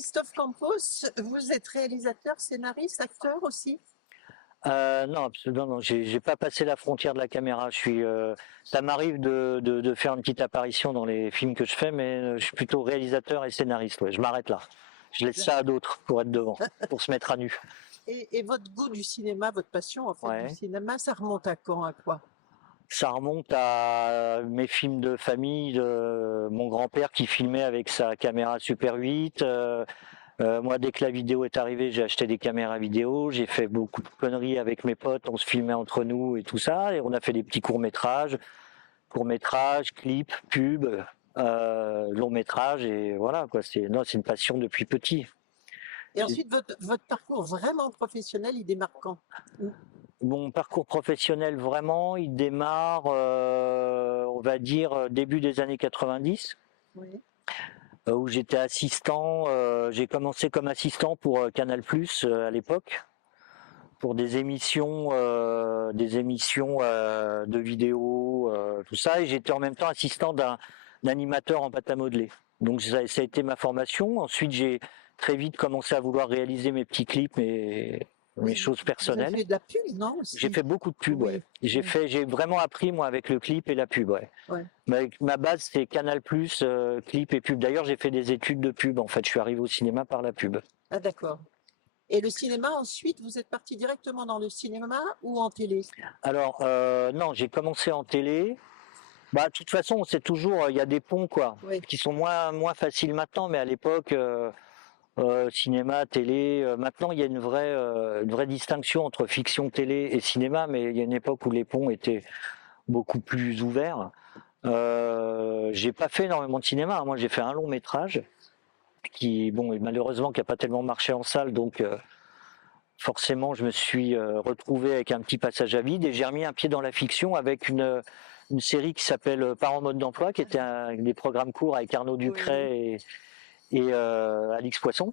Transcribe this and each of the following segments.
Christophe Campos, vous êtes réalisateur, scénariste, acteur aussi? Non, absolument non. J'ai pas passé la frontière de la caméra. Ça m'arrive de faire une petite apparition dans les films que je fais, mais je suis plutôt réalisateur et scénariste. Ouais, je m'arrête là. Je laisse ça à d'autres pour être devant, pour se mettre à nu. Et votre goût du cinéma, votre passion en fait du Ouais. cinéma, ça remonte à quand, à quoi? Ça remonte à mes films de famille, de mon grand-père qui filmait avec sa caméra Super 8. Moi, dès que la vidéo est arrivée, j'ai acheté des caméras vidéo. J'ai fait beaucoup de conneries avec mes potes. On se filmait entre nous et tout ça. Et on a fait des petits courts-métrages, clips, pubs, longs-métrages. Et voilà, quoi. C'est une passion depuis petit. Et ensuite, votre parcours vraiment professionnel, il démarre quand? Mon parcours professionnel, vraiment, il démarre, on va dire, début des années 90. Oui. Où j'étais assistant. J'ai commencé comme assistant pour Canal+ à l'époque, pour des émissions de vidéos, tout ça. Et j'étais en même temps assistant d'un animateur en pâte à modeler. Donc ça a été ma formation. Ensuite, j'ai très vite commencé à vouloir réaliser mes petits clips et mes choses Vous avez personnelles. fait de la pub, non J'ai aussi? fait beaucoup de pubs, ouais. Oui. J'ai vraiment appris moi avec le clip et la pub, ouais. Ouais. Ma base c'est Canal+, clip et pub. D'ailleurs, j'ai fait des études de pub. En fait, je suis arrivé au cinéma par la pub. Ah d'accord. Et le cinéma ensuite, vous êtes parti directement dans le cinéma ou en télé? Alors non, j'ai commencé en télé. Bah, de toute façon, c'est toujours, il y a des ponts quoi, Oui. qui sont moins faciles maintenant, mais à l'époque, cinéma, télé. Maintenant, il y a une vraie distinction entre fiction, télé et cinéma, mais il y a une époque où les ponts étaient beaucoup plus ouverts. J'ai pas fait énormément de cinéma, hein. Moi, j'ai fait un long métrage qui, bon, malheureusement, qui a pas tellement marché en salle, donc forcément, je me suis retrouvé avec un petit passage à vide et j'ai remis un pied dans la fiction avec une série qui s'appelle Par en mode d'emploi, qui était des programmes courts avec Arnaud Ducret et Alix Poisson.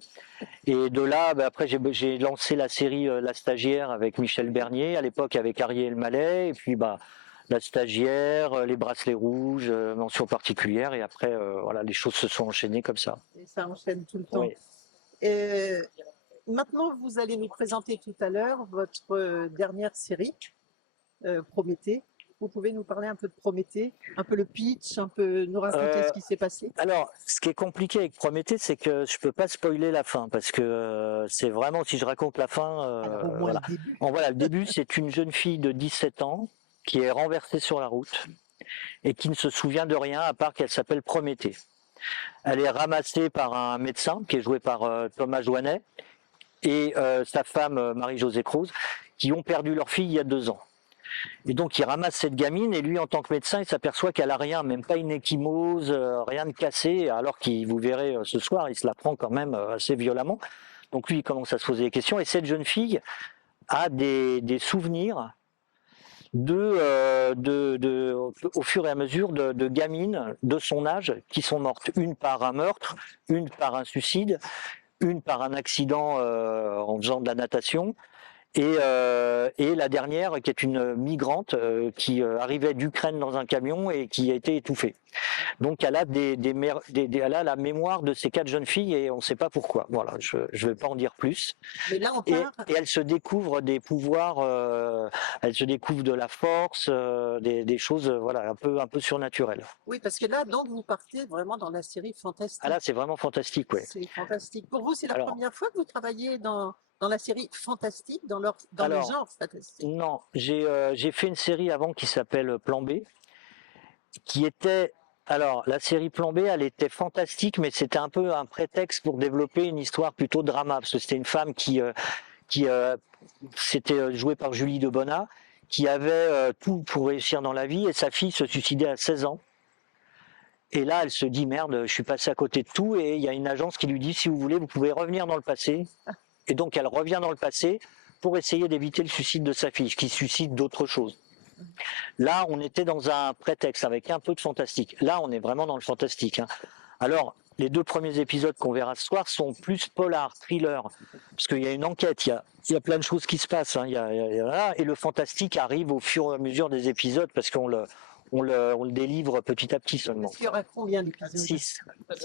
Et de là, après, j'ai lancé la série La Stagiaire avec Michel Bernier, à l'époque avec Ariel Mallet, et puis La Stagiaire, Les Bracelets Rouges, Mention particulière, et après, voilà, les choses se sont enchaînées comme ça. Et ça enchaîne tout le temps. Oui. Et maintenant, vous allez nous présenter tout à l'heure votre dernière série, Prométhée. Vous pouvez nous parler un peu de Prométhée, un peu le pitch, un peu nous raconter ce qui s'est passé? Alors, ce qui est compliqué avec Prométhée, c'est que je peux pas spoiler la fin, parce que c'est vraiment, si je raconte la fin, Alors au moins voilà. le début. Bon, voilà, le début, c'est une jeune fille de 17 ans qui est renversée sur la route et qui ne se souvient de rien à part qu'elle s'appelle Prométhée. Elle est ramassée par un médecin qui est joué par Thomas Joannet et sa femme Marie-Josée Croze, qui ont perdu leur fille il y a 2 ans. Et donc il ramasse cette gamine et lui en tant que médecin il s'aperçoit qu'elle a rien, même pas une ecchymose, rien de cassé, alors qu'il, vous verrez ce soir, il se la prend quand même assez violemment. Donc lui il commence à se poser des questions et cette jeune fille a des souvenirs au fur et à mesure de gamines de son âge qui sont mortes, une par un meurtre, une par un suicide, une par un accident en faisant de la natation. Et la dernière qui est une migrante qui arrivait d'Ukraine dans un camion et qui a été étouffée. Donc elle a elle a la mémoire de ces 4 jeunes filles et on ne sait pas pourquoi. Voilà, je vais pas en dire plus. Mais là, on Et part. elle se découvre des pouvoirs, elle se découvre de la force, des choses voilà un peu surnaturelles. Oui, parce que là, donc, vous partez vraiment dans la série fantastique. Ah là c'est vraiment fantastique, ouais. C'est fantastique. Pour vous, c'est la Alors, première fois que vous travaillez dans la série fantastique, dans le genre fantastique? Non, j'ai fait une série avant qui s'appelle Plan B, qui était, alors la série Plan B, elle était fantastique, mais c'était un peu un prétexte pour développer une histoire plutôt drama, parce que c'était une femme qui c'était jouée par Julie Debona, qui avait tout pour réussir dans la vie, et sa fille se suicidait à 16 ans. Et là, elle se dit merde, je suis passée à côté de tout, et il y a une agence qui lui dit si vous voulez, vous pouvez revenir dans le passé. Et donc elle revient dans le passé pour essayer d'éviter le suicide de sa fille, qui suscite d'autres choses. Là, on était dans un prétexte avec un peu de fantastique. Là, on est vraiment dans le fantastique, hein. Alors, les 2 premiers épisodes qu'on verra ce soir sont plus polar, thriller, parce qu'il y a une enquête, il y a plein de choses qui se passent, hein. Et le fantastique arrive au fur et à mesure des épisodes, parce qu'on on le délivre petit à petit seulement. Parce qu'il y aura combien d'épisodes? 6.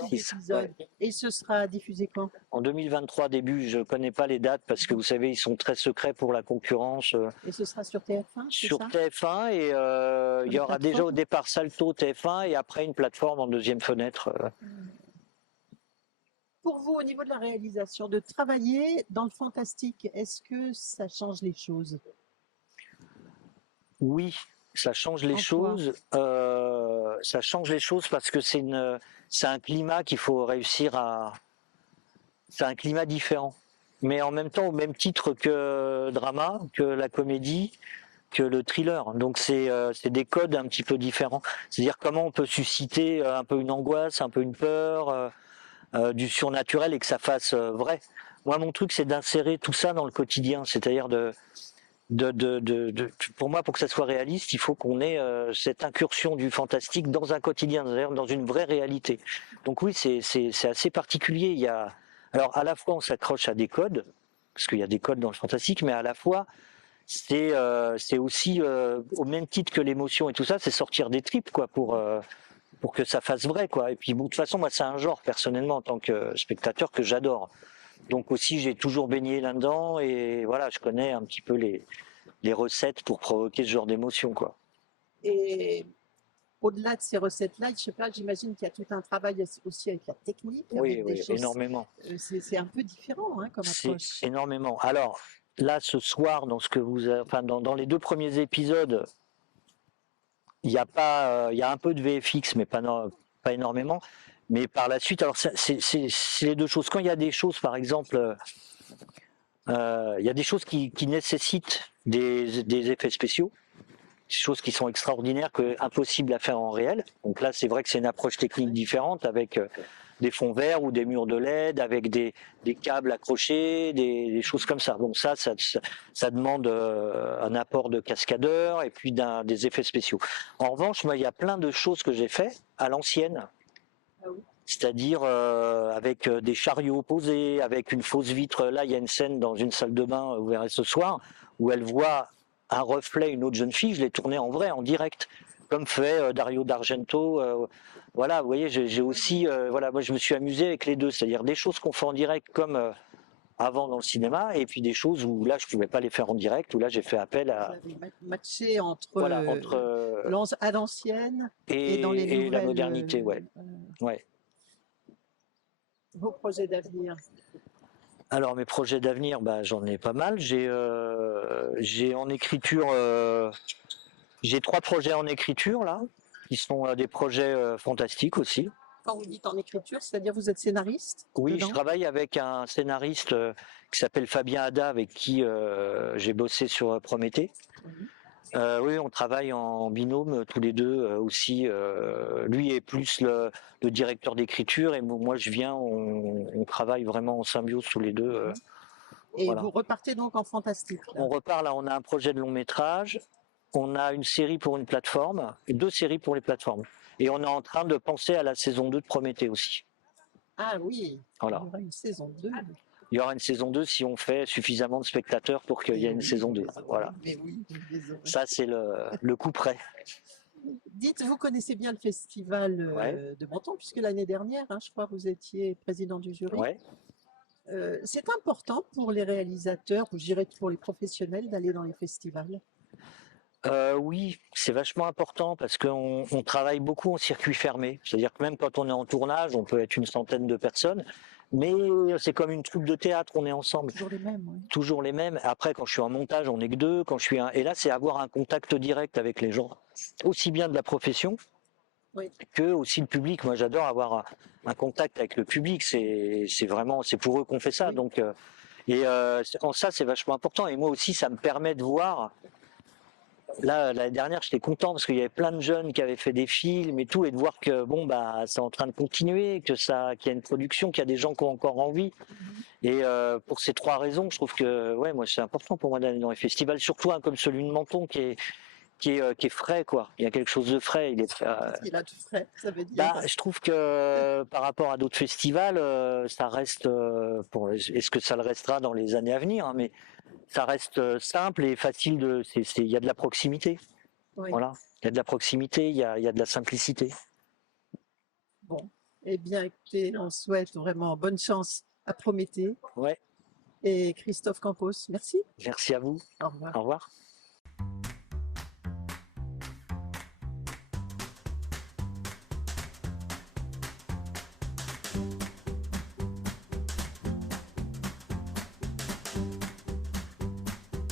6 épisodes. Ouais. Et ce sera diffusé quand? En 2023 début, je connais pas les dates parce que vous savez, ils sont très secrets pour la concurrence. Et ce sera sur TF1, c'est Sur ça? TF1 et il y aura déjà au départ Salto TF1 et après une plateforme en deuxième fenêtre. Pour vous, au niveau de la réalisation, de travailler dans le fantastique, est-ce que ça change les choses? Oui, ça change les En quoi? choses. Ça change les choses parce que c'est un climat qu'il faut réussir à. C'est un climat différent, mais en même temps au même titre que drama, que la comédie, que le thriller. Donc c'est des codes un petit peu différents. C'est-à-dire comment on peut susciter un peu une angoisse, un peu une peur, du surnaturel et que ça fasse vrai. Moi, mon truc, c'est d'insérer tout ça dans le quotidien, c'est-à-dire pour moi, pour que ça soit réaliste, il faut qu'on ait cette incursion du fantastique dans un quotidien, c'est-à-dire dans une vraie réalité. Donc oui, c'est assez particulier. Il y a, alors à la fois on s'accroche à des codes, parce qu'il y a des codes dans le fantastique, mais à la fois c'est aussi au même titre que l'émotion et tout ça, c'est sortir des tripes quoi pour que ça fasse vrai quoi. Et puis bon, de toute façon, moi c'est un genre personnellement en tant que spectateur que j'adore. Donc aussi j'ai toujours baigné là-dedans et voilà, je connais un petit peu les recettes pour provoquer ce genre d'émotion quoi. Et au-delà de ces recettes-là, je sais pas, j'imagine qu'il y a tout un travail aussi avec la technique, Oui, avec des oui, choses. énormément. C'est un peu différent hein, comme C'est approche. énormément. Alors là, ce soir, dans ce que vous, enfin dans les 2 premiers épisodes, il y a pas, il y a un peu de VFX, mais pas énormément. Mais par la suite, alors c'est les deux choses. Quand il y a des choses, par exemple, il y a des choses qui nécessitent des effets spéciaux, des choses qui sont extraordinaires, impossibles à faire en réel. Donc là, c'est vrai que c'est une approche technique différente avec des fonds verts ou des murs de LED, avec des câbles accrochés, des choses comme ça. Donc ça demande un apport de cascadeurs et puis des effets spéciaux. En revanche, moi, il y a plein de choses que j'ai fait à l'ancienne. Ah oui. C'est-à-dire avec des chariots posés, avec une fausse vitre. Là, il y a une scène dans une salle de bain, vous verrez ce soir, où elle voit un reflet, une autre jeune fille. Je l'ai tournée en vrai, en direct, comme fait Dario d'Argento. Voilà, vous voyez, j'ai aussi, voilà, moi je me suis amusé avec les deux, c'est-à-dire des choses qu'on fait en direct comme avant dans le cinéma, et puis des choses où là je pouvais pas les faire en direct, où là j'ai fait appel à, Vous avez matché entre, voilà, entre à l'ancienne et dans les nouvelles. et la modernité, ouais, ouais. Vos projets d'avenir? Alors mes projets d'avenir, bah, j'en ai pas mal. J'ai en écriture, j'ai 3 projets en écriture là, qui sont des projets fantastiques aussi. Quand vous dites en écriture, c'est-à-dire vous êtes scénariste Oui, dedans? je travaille avec un scénariste qui s'appelle Fabien Ada, avec qui j'ai bossé sur Prométhée. Mhm. Oui, on travaille en binôme tous les deux aussi. Lui est plus le directeur d'écriture et moi je viens, on travaille vraiment en symbiose tous les deux. Et Voilà. vous repartez donc en fantastique là. On repart là, on a un projet de long métrage, on a une série pour une plateforme, et 2 séries pour les plateformes. Et on est en train de penser à la saison 2 de Prométhée aussi. Ah oui, Voilà. il y aura une saison 2. Il y aura une saison 2 si on fait suffisamment de spectateurs pour qu'il y ait une saison 2. Voilà. Mais oui, vous les aurez. Ça, c'est le coup près. Dites, vous connaissez bien le festival Ouais. de Menton, puisque l'année dernière, hein, je crois, vous étiez président du jury. Ouais. C'est important pour les réalisateurs, ou je dirais pour les professionnels, d'aller dans les festivals. Oui, c'est vachement important parce qu'on travaille beaucoup en circuit fermé. C'est-à-dire que même quand on est en tournage, on peut être une centaine de personnes, mais c'est comme une troupe de théâtre, on est ensemble. Toujours les mêmes, oui. Toujours les mêmes. Après, quand je suis en montage, on n'est que 2. Et là, c'est avoir un contact direct avec les gens, aussi bien de la profession Oui. que aussi le public. Moi, j'adore avoir un contact avec le public. C'est vraiment, c'est pour eux qu'on fait ça. Oui. Donc, en ça, c'est vachement important. Et moi aussi, ça me permet de voir. Là, l'année dernière, j'étais content parce qu'il y avait plein de jeunes qui avaient fait des films et tout, et de voir que bon, bah, c'est en train de continuer, qu'il y a une production, qu'il y a des gens qui ont encore envie. Et pour ces 3 raisons, je trouve que ouais, moi, c'est important pour moi d'aller dans les festivals, surtout un comme celui de Menton qui est frais, quoi. Il y a quelque chose de frais. Il a tout frais, ça veut dire. Bah, je trouve que par rapport à d'autres festivals, ça reste. Est-ce que ça le restera dans les années à venir, hein, mais ça reste simple et facile il y a de la proximité. Oui. Voilà, il y a de la proximité, il y a de la simplicité. Bon, eh bien, écoutez, on souhaite vraiment bonne chance à Prométhée Ouais, et Christophe Campos. Merci. merci à vous. Au revoir. Au revoir.